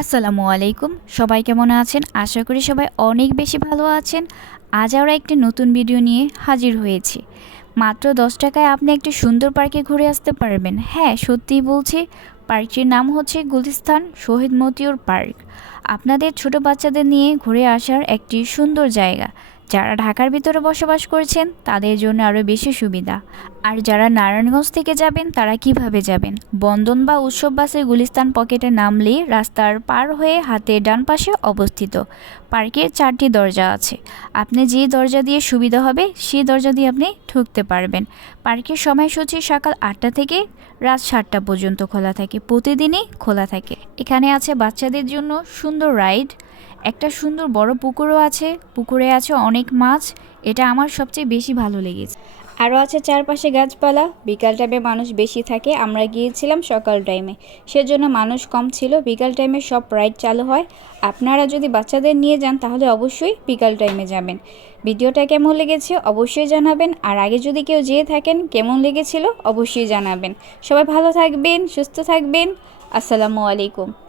আসসালামু আলাইকুম। সবাই কেমন আছেন? আশা করি সবাই অনেক বেশি ভালো আছেন। আজ আমরা একটি নতুন ভিডিও নিয়ে হাজির হয়েছি। মাত্র দশ টাকায় আপনি একটি সুন্দর পার্কে ঘুরে আসতে পারবেন। হ্যাঁ সত্যিই বলছি, পার্কটির নাম হচ্ছে গুলিস্তান শহীদ মতিউর পার্ক। আপনাদের ছোট বাচ্চাদের নিয়ে ঘুরে আসার একটি সুন্দর জায়গা। যারা ঢাকার ভিতরে বসবাস করছেন, তাদের জন্য আরও বেশি সুবিধা। আর যারা নারায়ণগঞ্জ থেকে যাবেন, তারা কীভাবে যাবেন? বন্দন বা উৎসব বাসে গুলিস্তান পকেটে নামলেই রাস্তার পার হয়ে হাতে ডান পাশে অবস্থিত। পার্কের চারটি দরজা আছে। আপনি যে দরজা দিয়ে সুবিধা হবে, সেই দরজা দিয়ে আপনি ঢুকতে পারবেন। পার্কের সময়সূচি সকাল আটটা থেকে রাত সাতটা পর্যন্ত খোলা থাকে। প্রতিদিনই খোলা থাকে। এখানে আছে বাচ্চাদের জন্য সুন্দর রাইড একটা সুন্দর বড় পুকুরও আছে, পুকুরে আছে অনেক মাছ, এটা আমার সবচেয়ে বেশি ভালো লেগেছে। আরও আছে চারপাশে গাছপালা, বিকাল টাইমে মানুষ বেশি থাকে, আমরা গিয়েছিলাম সকাল টাইমে। সেজন্য মানুষ কম ছিল, বিকাল টাইমে সব রাইড চালু হয়। আপনারা যদি বাচ্চাদের নিয়ে যান, তাহলে অবশ্যই বিকাল টাইমে যাবেন। ভিডিওটা কেমন লেগেছে অবশ্যই জানাবেন, আর আগে যদি কেউ যেয়ে থাকেন, কেমন লেগেছিল অবশ্যই জানাবেন। সবাই ভালো থাকবেন, সুস্থ থাকবেন, আসসালামু আলাইকুম।